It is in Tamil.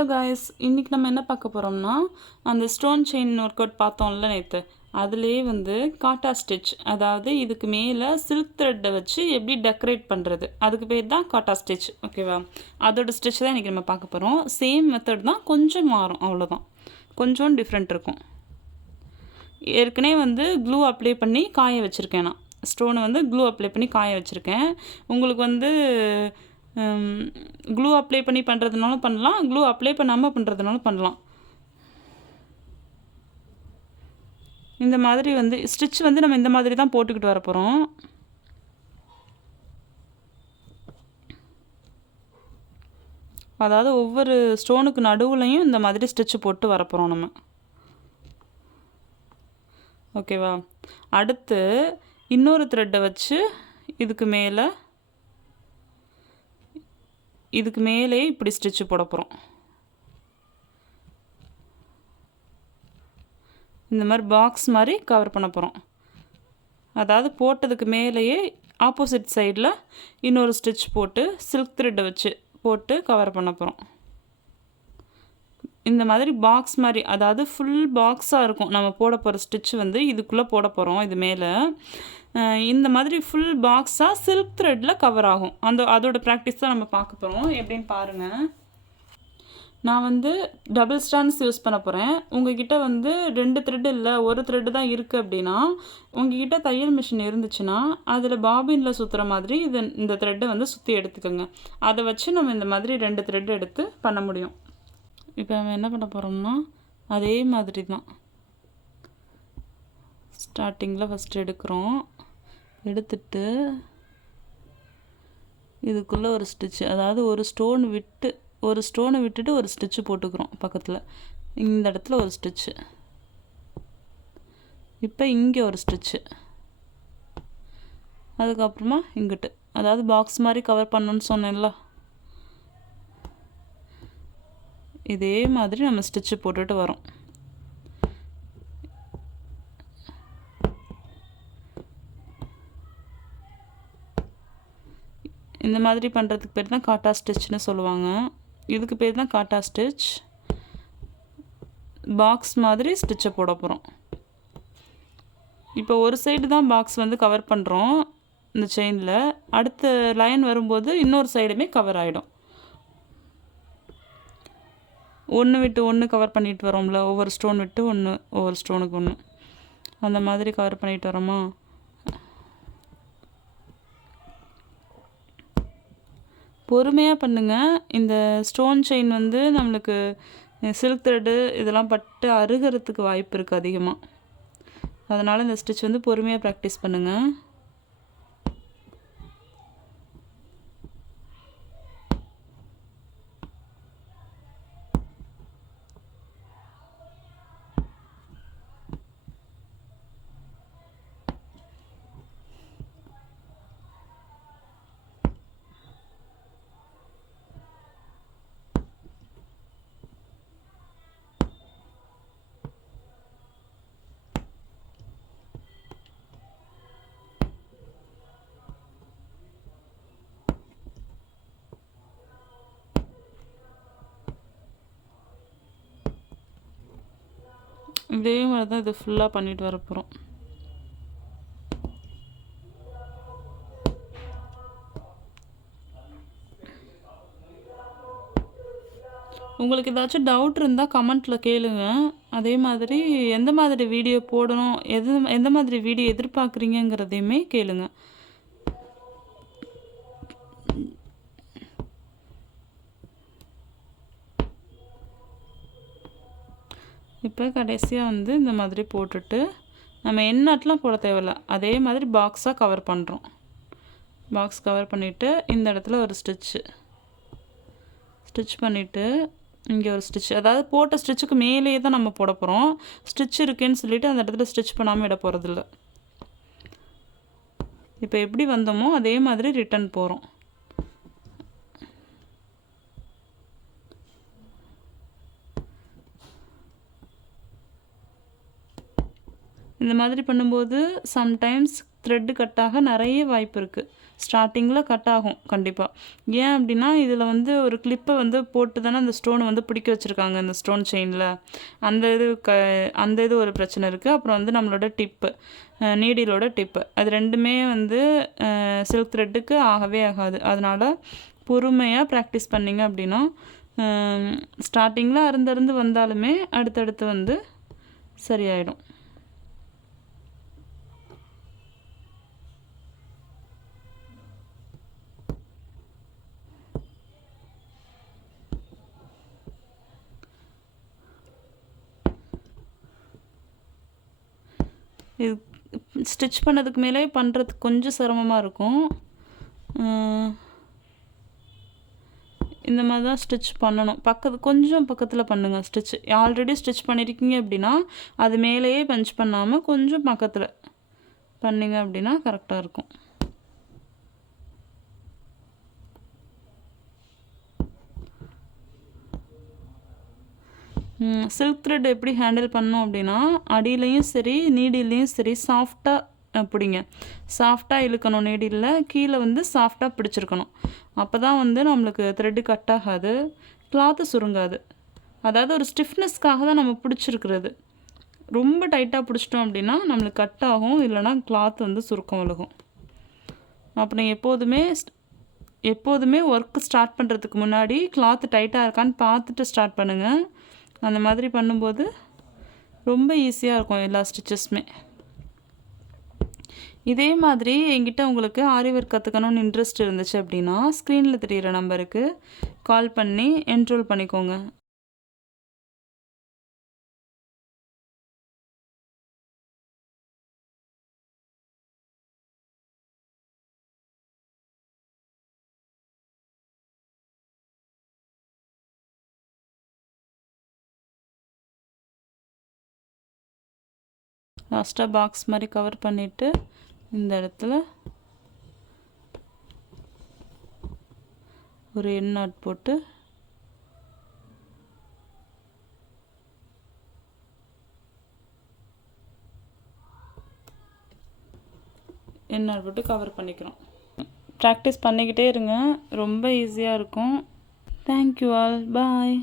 ஹலோ காய்ஸ், இன்றைக்கி நம்ம என்ன பார்க்க போகிறோம்னா அந்த ஸ்டோன் செயின் ஒர்க் அவுட் பார்த்தோம்ல நேற்று. அதுலேயே வந்து காட்டா ஸ்டிச், அதாவது இதுக்கு மேலே சில்க் த்ரெட்டை வச்சு எப்படி டெக்கரேட் பண்ணுறது, அதுக்கு பேர் தான் காட்டா ஸ்டிச். ஓகேவா? அதோட ஸ்டிச் தான் இன்றைக்கி நம்ம பார்க்க போகிறோம். சேம் மெத்தட் தான், கொஞ்சம் மாறும், அவ்வளோதான். கொஞ்சம் டிஃப்ரெண்ட் இருக்கும். ஏற்கனவே வந்து க்ளூ அப்ளை பண்ணி காய வச்சுருக்கேன். நான் ஸ்டோனை வந்து க்ளூ அப்ளை பண்ணி காய வச்சுருக்கேன். உங்களுக்கு வந்து க்ளூ அப்ளை பண்ணி பண்ணுறதுனாலும் பண்ணலாம், க்ளூ அப்ளை பண்ணாமல் பண்ணுறதுனாலும் பண்ணலாம். இந்த மாதிரி வந்து ஸ்டிச் வந்து நம்ம இந்த மாதிரி தான் போட்டுக்கிட்டு வர போகிறோம். அதாவது ஒவ்வொரு ஸ்டோனுக்கு நடுவுலையும் இந்த மாதிரி ஸ்டிச்சு போட்டு வரப்போகிறோம் நம்ம. ஓகேவா? அடுத்து இன்னொரு த்ரெட்டை வச்சு இதுக்கு மேலே இப்படி ஸ்டிச்சு போட போகிறோம். இந்த மாதிரி பாக்ஸ் மாதிரி கவர் பண்ண போகிறோம். அதாவது போட்டதுக்கு மேலேயே ஆப்போசிட் சைடில் இன்னொரு ஸ்டிச் போட்டு சில்க் த்ரெட்டை வச்சு போட்டு கவர் பண்ண போகிறோம். இந்த மாதிரி பாக்ஸ் மாதிரி, அதாவது ஃபுல் பாக்ஸாக இருக்கும். நம்ம போட போகிற ஸ்டிச் வந்து இதுக்குள்ளே போட போகிறோம். இது மேலே இந்த மாதிரி ஃபுல் பாக்ஸாக சில்க் த்ரெட்டில் கவர் ஆகும். அதோட ப்ராக்டிஸ் தான் நம்ம பார்க்க போகிறோம். எப்படின்னு பாருங்கள். நான் வந்து டபுள் ஸ்டாண்ட்ஸ் யூஸ் பண்ண போகிறேன். உங்கள்கிட்ட வந்து 2 த்ரெட்டு இல்லை, ஒரு த்ரெட்டு தான் இருக்குது அப்படின்னா, உங்கள்கிட்ட தையல் மிஷின் இருந்துச்சுன்னா அதில் பாபினில் சுற்றுற மாதிரி இந்த த்ரெட்டை வந்து சுற்றி எடுத்துக்கோங்க. அதை வச்சு நம்ம இந்த மாதிரி 2 த்ரெட்டு எடுத்து பண்ண முடியும். இப்போ நம்ம என்ன பண்ண போகிறோம்னா, அதே மாதிரி தான் ஸ்டார்டிங்கில் ஃபஸ்ட்டு எடுக்கிறோம். எடுத்துட்டு இதுக்குள்ளே ஒரு ஸ்டிச்சு, அதாவது ஒரு ஸ்டோனை விட்டுட்டு ஒரு ஸ்டிச்சு போட்டுக்கிறோம் பக்கத்தில். இந்த இடத்துல ஒரு ஸ்டிச்சு, இப்போ இங்கே ஒரு ஸ்டிச்சு, அதுக்கப்புறமா இங்கிட்டு, அதாவது பாக்ஸ் மாதிரி கவர் பண்ணணுன்னு சொன்னேன்ல, இதே மாதிரி நம்ம ஸ்டிச்சு போட்டுட்டு வரோம். இந்த மாதிரி பண்ணுறதுக்கு பேர் தான் காட்டா ஸ்டிச்னு சொல்லுவாங்க. இதுக்கு பேர் தான் காட்டா ஸ்டிச். பாக்ஸ் மாதிரி ஸ்டிச்சை போட போகிறோம். இப்போ ஒரு சைடு தான் பாக்ஸ் வந்து கவர் பண்ணுறோம் இந்த செயினில். அடுத்த லைன் வரும்போது இன்னொரு சைடுமே கவர் ஆகிடும். ஒன்று விட்டு ஒன்று கவர் பண்ணிட்டு வரோம்ல, ஒவ்வொரு ஸ்டோன் விட்டு ஒன்று, ஒவ்வொரு ஸ்டோனுக்கு ஒன்று, அந்த மாதிரி கவர் பண்ணிட்டு வரோமா. பொறுமையாக பண்ணுங்கள். இந்த ஸ்டோன் செயின் வந்து நம்மளுக்கு சில்க் த்ரெட்டு இதெல்லாம் பட்டு அருகிறதுக்கு வாய்ப்பு இருக்குது அதிகமாக. அதனால் இந்த ஸ்டிச் வந்து பொறுமையாக ப்ராக்டிஸ் பண்ணுங்கள். இதே மாதிரி தான் இது ஃபுல்லாக பண்ணிட்டு வர போகிறோம். உங்களுக்கு ஏதாச்சும் டவுட் இருந்தால் கமெண்ட்டில் கேளுங்க. அதே மாதிரி எந்த மாதிரி வீடியோ போடணும், எந்த மாதிரி வீடியோ எதிர்பார்க்குறீங்கிறதையுமே கேளுங்க. இப்போ கடைசியாக வந்து இந்த மாதிரி போட்டுட்டு நம்ம எண்ணாட்டெலாம் போட தேவையில்ல, அதே மாதிரி பாக்ஸாக கவர் பண்ணுறோம். பாக்ஸ் கவர் பண்ணிவிட்டு இந்த இடத்துல ஒரு ஸ்டிச் பண்ணிவிட்டு இங்கே ஒரு ஸ்டிச், அதாவது போட்ட ஸ்டிச்சுக்கு மேலேயே தான் நம்ம போட போகிறோம். ஸ்டிச் இருக்குன்னு சொல்லிவிட்டு அந்த இடத்துல ஸ்டிச் பண்ணாமல் விட போகிறதில்ல. இப்போ எப்படி வந்தோமோ அதே மாதிரி ரிட்டன் போகிறோம். இந்த மாதிரி பண்ணும்போது சம்டைம்ஸ் த்ரெட்டு கட்டாக நிறைய வாய்ப்பு இருக்குது. ஸ்டார்டிங்கில் கட் ஆகும் கண்டிப்பாக. ஏன் அப்படின்னா இதில் வந்து ஒரு கிளிப்பை வந்து போட்டு தானே அந்த ஸ்டோனை வந்து பிடிக்க வச்சுருக்காங்க இந்த ஸ்டோன் செயினில். அந்த இது ஒரு பிரச்சனை இருக்குது. அப்புறம் வந்து நம்மளோட டிப்பு, நீடிலோட டிப்பு, அது ரெண்டுமே வந்து சில்க் த்ரெட்டுக்கு ஆகவே ஆகாது. அதனால் பொறுமையாக ப்ராக்டிஸ் பண்ணிங்க அப்படின்னா ஸ்டார்டிங்கில் அருந்து வந்தாலுமே அடுத்தடுத்து வந்து சரியாயிடும். இது ஸ்டிச் பண்ணதுக்கு மேலே பண்ணுறதுக்கு கொஞ்சம் சிரமமாக இருக்கும். இந்த மாதிரி தான் ஸ்டிச் பண்ணணும். கொஞ்சம் பக்கத்தில் பண்ணுங்கள் ஸ்டிச். ஆல்ரெடி ஸ்டிச் பண்ணியிருக்கீங்க அப்படின்னா அது மேலேயே பஞ்ச் பண்ணாமல் கொஞ்சம் பக்கத்தில் பண்ணிங்க அப்படின்னா கரெக்டாக இருக்கும். சில்க் த்ரெட் எப்படி ஹேண்டில் பண்ணோம் அப்படின்னா அடியிலையும் சரி நீடிலையும் சரி சாஃப்டாக பிடிங்க. சாஃப்டாக இழுக்கணும். நீடியில் கீழே வந்து சாஃப்டாக பிடிச்சிருக்கணும். அப்போ தான் வந்து நம்மளுக்கு த்ரெட்டு கட் ஆகாது, கிளாத்து சுருங்காது. அதாவது ஒரு ஸ்டிஃப்னஸ்க்காக தான் நம்ம பிடிச்சிருக்கிறது. ரொம்ப டைட்டாக பிடிச்சிட்டோம் அப்படின்னா நம்மளுக்கு கட் ஆகும், இல்லைனா கிளாத் வந்து சுருக்கம் விழுகும். அப்புறம் எப்போதுமே ஒர்க்கு ஸ்டார்ட் பண்ணுறதுக்கு முன்னாடி கிளாத்து டைட்டாக இருக்கான்னு பார்த்துட்டு ஸ்டார்ட் பண்ணுங்கள். அந்த மாதிரி பண்ணும்போது ரொம்ப ஈஸியாக இருக்கும் எல்லா ஸ்டிச்சஸுமே. இதே மாதிரி என்கிட்ட உங்களுக்கு ஆரி ஒர்க் கற்றுக்கணும்னு இன்ட்ரெஸ்ட் இருந்துச்சு அப்படின்னா ஸ்க்ரீனில் தெரிகிற நம்பருக்கு கால் பண்ணி என்ரோல் பண்ணிக்கோங்க. லாஸ்ட்டாக பாக்ஸ் மாதிரி கவர் பண்ணிவிட்டு இந்த இடத்துல ஒரு எண் நாட் போட்டு எண் நாட் போட்டு கவர் பண்ணிக்கிறோம். ப்ராக்டிஸ் பண்ணிக்கிட்டே இருங்க, ரொம்ப ஈஸியாக இருக்கும். தேங்க்யூ ஆல், பாய்.